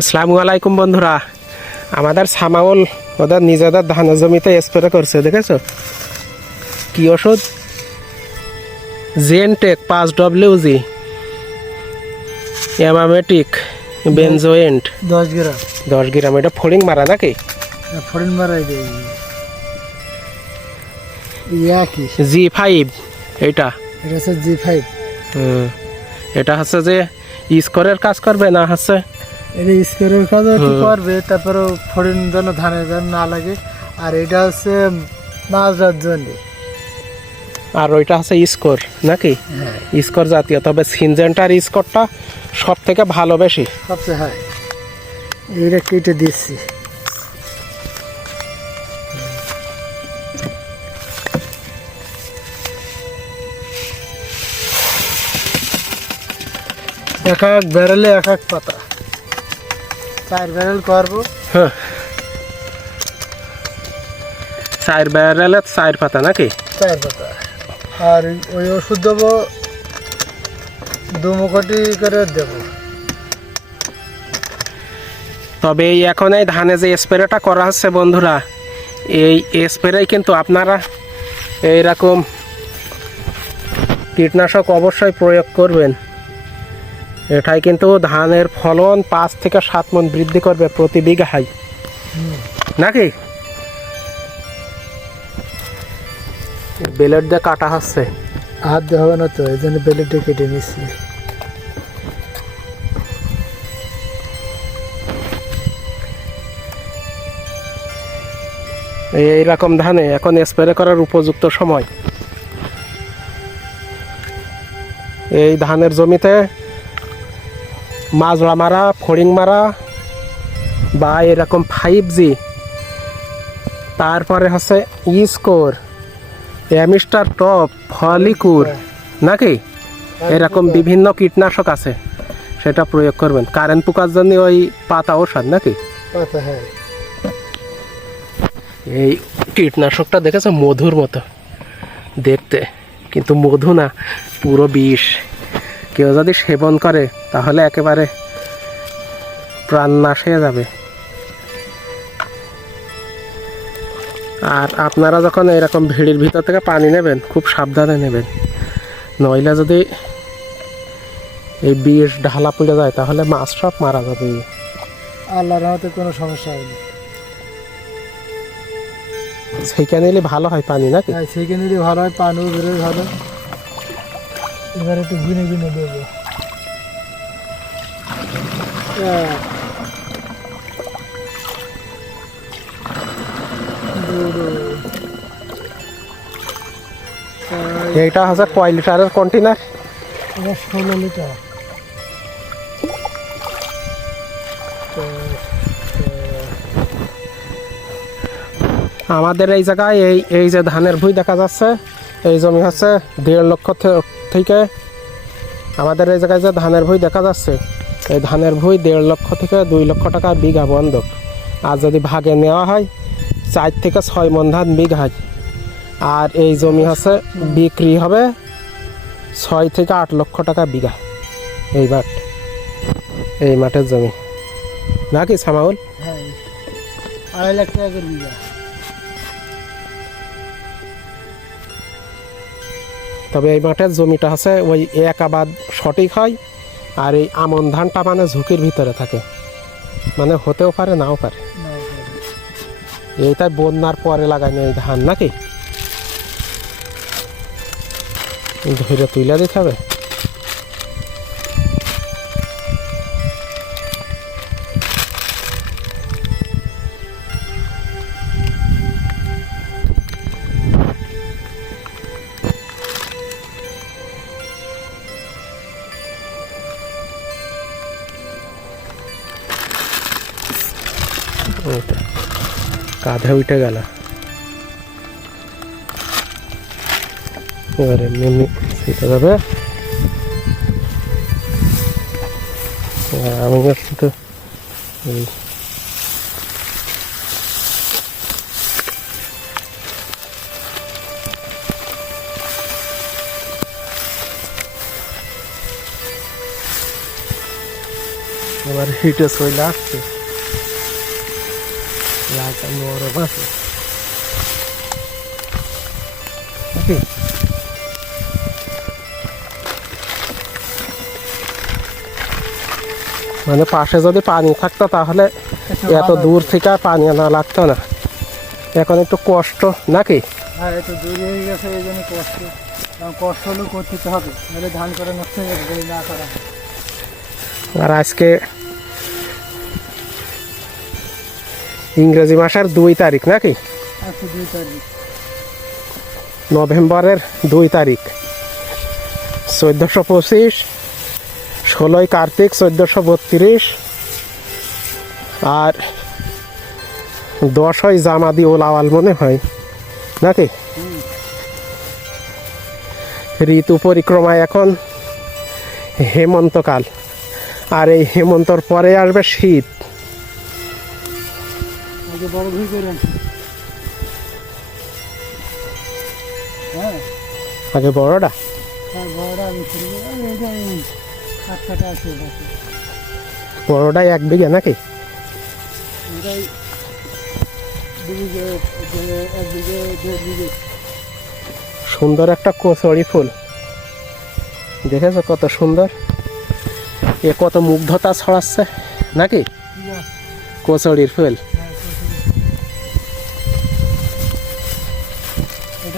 আসসালামু আলাইকুম বন্ধুরা। আমাদের সামাউল ওদের নিজেদের ধানের জমিতে স্প্রে করছে দেখেছ? কি ওষুধ? জেনটেক পাঁচ ডব্লিউ জি অ্যামামেটিক বেনজোয়েন্ট দশ গ্রাম। দশ গ্রাম এটা ফড়িং মারা নাকি? ইয়া কি জি ফাইভ এইটা এটা। হচ্ছে জি ফাইভ এটা হচ্ছে যে স্কোরের কাজ করবে না হচ্ছে? এটা স্প্রের কাজ একটু করবে তারপরে ফরেন যেন ধানের যেন না লাগে। আর এটা হচ্ছে মাছ ধরার জন্য আর ওইটা হচ্ছে স্কোর নাকি? হ্যাঁ। স্কোর জাতীয়। তবে সিনজেন্টার স্কোরটা সব থেকে ভালো বেশি। সবচেয়ে হয় এইটা কেটে দিচ্ছি। এক এক ব্যারেলে এক এক পাতা। চার ব্যারেল করব। হ্যাঁ। চার ব্যারেলে চার পাতা নাকি? চার পাতা। আর ওই ওষুধ দেবো দু মুখটি করে দেবো। তবে এই এখন এই ধানে যে স্প্রেটা করা হচ্ছে বন্ধুরা এই স্প্রেই কিন্তু আপনারা এইরকম কীটনাশক অবশ্যই প্রয়োগ করবেন। এটাই কিন্তু ধানের ফলন পাঁচ থেকে সাত মন বৃদ্ধি করবে প্রতি বিঘায়। নাকি? বেলেট দিয়ে কাটা হচ্ছে। হাত দিয়ে হবে না তো এই জন্য বেলেটে কেটে নিচ্ছি এই এইরকম ধানে এখন স্প্রে করার উপযুক্ত সময়। এই ধানের জমিতে মাজরা মারা ফড়িং মারা বা এরকম ফাইভ জি তারপরে হচ্ছে ইস্কোর অ্যামিস্টার টপ ফলিকুর নাকি? এরকম বিভিন্ন কীটনাশক আছে সেটা প্রয়োগ করবেন। কারেন্ট পোকার জন্য ওই পাতা ওষুধ নাকি? পাতা হ্যাঁ। এই কীটনাশকটা দেখেছ? মধুর মতো। দেখতে। কিন্তু মধু না পুরো বিষ। কেউ যদি সেবন করে তাহলে একেবারে প্রাণ নাশ হয়ে যাবে। আর আপনারা যখন এরকম ভিড়ির ভিতর থেকে পানি নেবেন খুব সাবধানে নেবেন। নইলে যদি এই বিষ ঢালা পড়ে যায় তাহলে মাছ সব মারা যাবে। আল্লাহর রহমতে কোনো সমস্যা হয়নি। সেইখানে নিলে ভালো হয় পানি নাকি? হ্যাঁ সেইখানে ভালো হয় পানিও বেরোয় ভালো। এবার একটু গুনে গুনে দেবো। এইটা হচ্ছে কয় লিটারের কন্টেনার ষোলো লিটার। আমাদের এই জায়গায় এই এই যে ধানের ভুঁই দেখা যাচ্ছে। এই জমি হচ্ছে দেড় লক্ষ থেকে আমাদের এই জায়গায় যে ধানের ভুঁই দেখা যাচ্ছে, এই ধানের ভুঁই দেড় লক্ষ থেকে দুই লক্ষ টাকা বিঘা বন্ধক। আর যদি ভাগে নেওয়া হয়, চার থেকে ছয় মন ধান বিঘায় আর এই জমি হচ্ছে বিক্রি হবে ছয় থেকে আট লক্ষ টাকা বিঘা এই মাঠ, এই মাঠের জমি। নাকি সামাউল? হ্যাঁ আড়াই লাখ টাকা বিঘা। তবে এই মাঠের জমিটা হচ্ছে ওই এক আবাদ সঠিক হয় আর এই আমন ধানটা মানে ঝুঁকির ভিতরে থাকে। মানে হতেও পারে, নাও পারে। এইটাই বন্যার পরে লাগানো এই ধান নাকি? ধরে তুলে দিতে হবে? কাঁধে উঠে গেল। এবারে আমি এই। এবার হিটে চলে আসছে মানে পাশে যদি পানি থাকতো তাহলে এত দূর থেকে আর পানি আনা লাগতো না। এখন একটু কষ্ট নাকি? হ্যাঁ একটু দূর হয়ে গেছে এই জন্য কষ্ট। কষ্ট হলেও করতে হবে। নাহলে ধান করা নষ্ট হয়ে যাবে যদি না করা। আর আজকে ইংরেজি মাসের দুই তারিখ নাকি? তারিখ। নভেম্বরের দুই তারিখ। চোদ্দোশো পঁচিশ ষোলোই কার্তিক চোদ্দোশো বত্রিশ আর দশই জামাদি ওলাওয়াল মনে হয় নাকি? ঋতু পরিক্রমায় এখন হেমন্তকাল আর এই হেমন্তর পরে আসবে শীত। আগে বড় ভুই করেন হ্যাঁ। আগে বড়টা? হ্যাঁ বড়টা আমি করি কাটা আছে বড়টাই এক বিঘে নাকি? সুন্দর একটা কচড়ি ফুল। দেখেছ কত সুন্দর? এ কত মুগ্ধতা ছড়াচ্ছে নাকি? কচড়ির ফুল।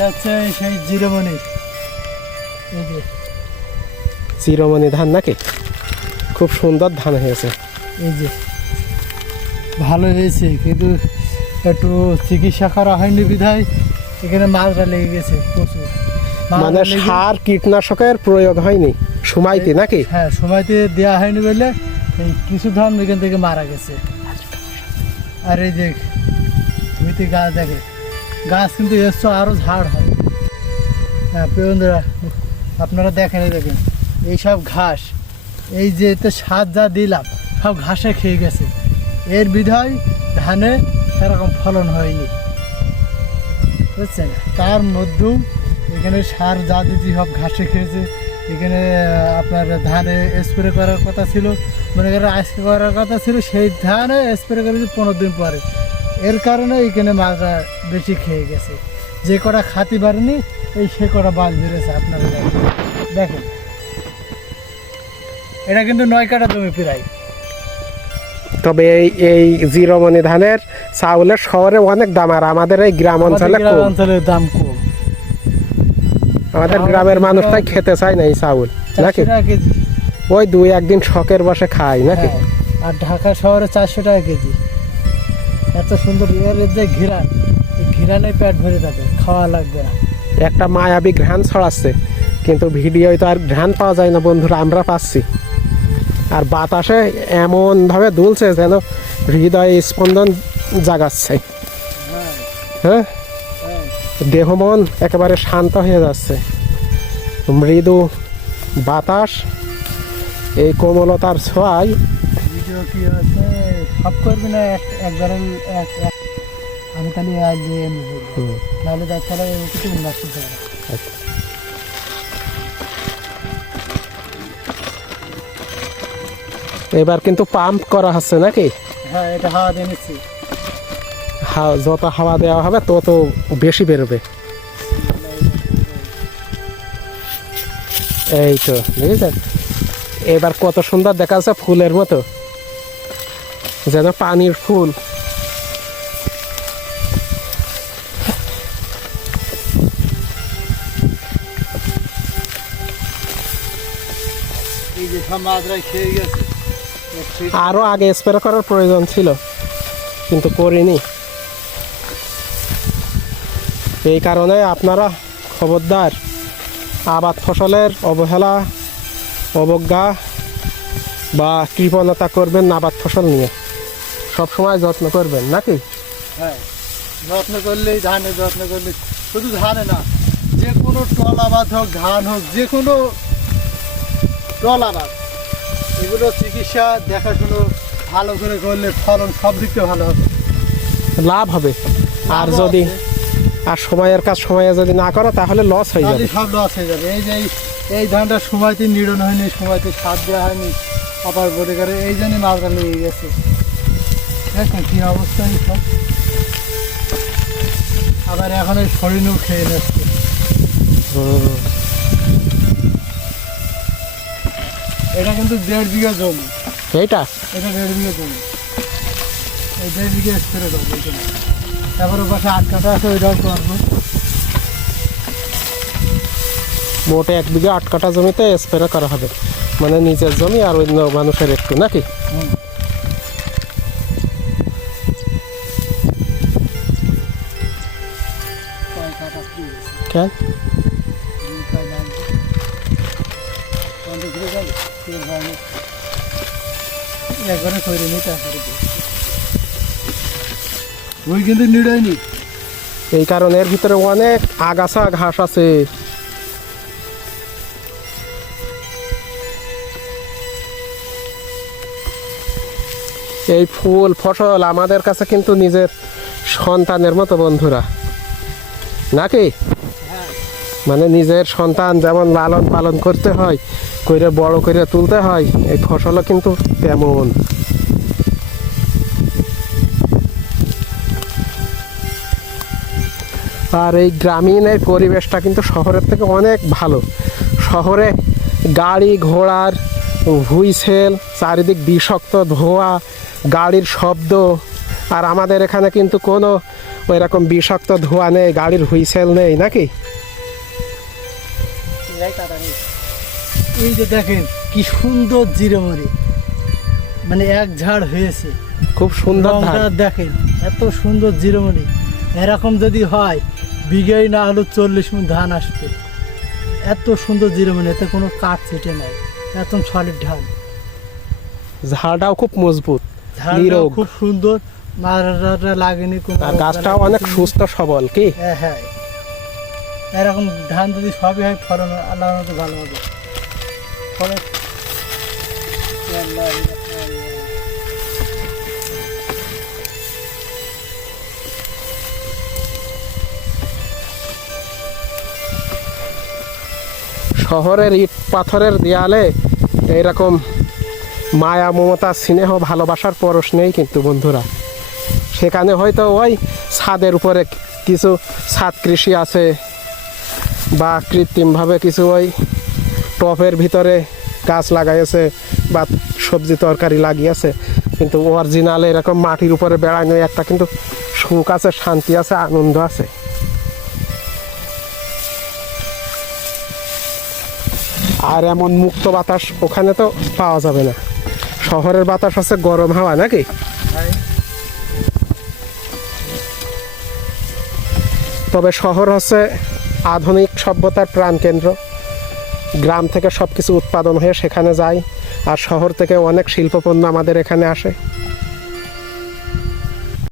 হচ্ছে সেই জিরোমণি। এই যে চিরমণি ধান নাকি? খুব সুন্দর ধান হয়েছে। এই যে ভালো হয়েছে কিন্তু একটু চিকিৎসা করা হয়নি বিধায় এখানে মাছটা লেগে গেছে প্রচুর। মানে সার কীটনাশকের প্রয়োগ হয়নি? সময়তে নাকি? হ্যাঁ সময়তে দেওয়া হয়নি বলে এই কিছু ধান এখান থেকে মারা গেছে। আর এই যে গাছ দেখে। গাছ কিন্তু এসছো আরও ঝাড় হয়। হ্যাঁ প্রিয় বন্ধুরা আপনারা দেখেন এই দেখেন এইসব ঘাস, এই যে এতে সার যা দিলাম, সব ঘাসে খেয়ে গেছে। এর বিধায় ধানে সেরকম ফলন হয়নি। বুঝছেন? তার মধ্যেও এখানে সার যা দিচ্ছি সব ঘাসে খেয়েছে। এখানে আপনার ধানে স্প্রে করার কথা ছিল, মনে করেন আজকে করার কথা ছিল, সেই ধানে স্প্রে করেছে পনেরো দিন পরে। এর কারণে এখানে মাছটা বেশি খেয়ে গেছে। যে কটা খাতি পারেনি এই সে কটা বাজ বেড়েছে আপনারা দেখেন। দেখেন। এটা কিন্তু নয় কাটা জমি প্রায়। তবে এই এই জিরোমণি ধানের চাউলের শহরে অনেক দাম আর আমাদের এই গ্রাম অঞ্চলে গ্রাম অঞ্চলের দাম কম। আমাদের গ্রামের মানুষটাই খেতে চায় না এই চাউল নাকি? ওই দুই একদিন শখের বসে খায় নাকি? হ্যাঁ, আর ঢাকা শহরে চারশো টাকা কেজি। এত সুন্দর এর যে এই ঘিরানে পেট ভরে থাকে খাওয়া লাগবে না। একটা মায়াবী ঘ্রাণ ছড়াচ্ছে কিন্তু ভিডিওয় তো আর ঘ্রাণ পাওয়া যায় না বন্ধুরা আমরা পাচ্ছি। আর বাতাসে এমনভাবে দুলছে যেন হৃদয়ে স্পন্দন জাগাচ্ছে। হ্যাঁ? দেহ মন একেবারে শান্ত হয়ে যাচ্ছে। মৃদু বাতাস এই কোমলতার ছোঁয়ায় সব করবি না এক এক এক। আমি তাহলে দেখ তাহলে কিছু। আচ্ছা। এবার কিন্তু পাম্প করা হচ্ছে নাকি? হ্যাঁ এটা হাওয়া দিয়ে নিচ্ছি। হাওয়া যত হাওয়া দেওয়া হবে তত বেশি বেরোবে। এই তো বুঝেছেন? এবার কত সুন্দর দেখা যাচ্ছে ফুলের মতো। যেন পানির ফুল। আরও আগে স্প্রে করার প্রয়োজন ছিল, কিন্তু করিনি। এই কারণে আপনারা খবরদার, আবাদ ফসলের অবহেলা, অবজ্ঞা বা কৃপণতা করবেন আবাদ ফসল নিয়ে। সবসময় যত্ন করবেন নাকি? হ্যাঁ যত্ন করলেই ধানে যত্ন করলে শুধু ধানে না যে কোনো টল আবাদ হোক ধান হোক যে কোনো টল আবাদ এগুলো চিকিৎসা দেখাশুনো ভালো করে করলে ফলন সব দিক থেকে ভালো হবে। লাভ হবে। আর যদি আর সময়ের কাজ সময়ে যদি না করো তাহলে লস হয়ে যাবে। সব লস হয়ে যাবে। এই যে এই- ধানটা সময়তে নিড়ন হয়নি সময়তে সার দেওয়া হয়নি আবার বলে করে এই জন্য মালটা লেগে গেছে। দেখুন কি অবস্থা এই সব। আবার এখন এই ফড়িনও খেয়ে হুম। এটা কিন্তু দেড় বিঘা জমি। এইটা? এটা দেড় বিঘা জমি। এই দেড় বিঘা স্প্রে করব তারপর পাশে আট কাটা আছে ওইটাও করব। মোটে এক বিঘা আট কাঠা জমিতে স্প্রে করা হবে। মানে নিজের জমি আর অন্য মানুষের একটু নাকি? হুম। একবারে করে নি তারপরে ওই কিন্তু নিড়াইনি এই কারণে এর ভিতরে অনেক আগাছা ঘাস আছে। এই ফুল ফসল আমাদের কাছে কিন্তু নিজের সন্তানের মতো বন্ধুরা। নাকি? মানে নিজের সন্তান যেমন লালন পালন করতে হয় করে বড় করে তুলতে হয়, এই ফসলও কিন্তু তেমন। আর এই গ্রামীণ এই পরিবেশটা কিন্তু শহরের থেকে অনেক ভালো। শহরে গাড়ি ঘোড়ার হুইসেল, চারিদিক বিষাক্ত ধোঁয়া, গাড়ির শব্দ, আর আমাদের এখানে কিন্তু কোনো ওই রকম বিষাক্ত ধোঁয়া নেই, গাড়ির হুইসেল নেই, নাকি? এই যে দেখেন কি সুন্দর জিরেমরি। মানে এক ঝাড় হয়েছে। খুব সুন্দর দেখেন এত সুন্দর জিরোমণি এরকম যদি হয় বিঘাই না হলেও চল্লিশ মন ধান আসবে। এত সুন্দর জিরোমণি এতে কোনো কাঠ ছেটে নাই। একদম সলিড ধান। ঝাড়টাও খুব মজবুত ঝাড়টা নিরোগ। খুব সুন্দর মারাটা লাগেনি কোনো গাছটাও অনেক সুস্থ সবল কি? হ্যাঁ হ্যাঁ। এরকম ধান যদি সবই হয়, ফলন আল্লাহর মতো ভালো হবে। শহরের ইট পাথরের দেয়ালে এইরকম মায়া, মমতা, স্নেহ, ভালোবাসার পরশ নেই কিন্তু বন্ধুরা সেখানে হয়তো ওই ছাদের উপরে কিছু ছাদ কৃষি আছে বা কৃত্রিমভাবে কিছু ওই টপের ভিতরে গাছ লাগাইছে বা সবজি তরকারি লাগিয়েছে। কিন্তু অরিজিনাল এরকম মাটির উপরে বেড়ানো একটা কিন্তু সুখ আছে, শান্তি আছে, আনন্দ আছে। আর এমন মুক্ত বাতাস ওখানে তো পাওয়া যাবে না। শহরের বাতাস হচ্ছে গরম হাওয়া নাকি। তবে শহর হচ্ছে আধুনিক সভ্যতার প্রাণকেন্দ্র গ্রাম থেকে সব কিছু উৎপাদন হয়ে সেখানে যায়, আর শহর থেকে অনেক শিল্পপণ্য আমাদের এখানে আসে।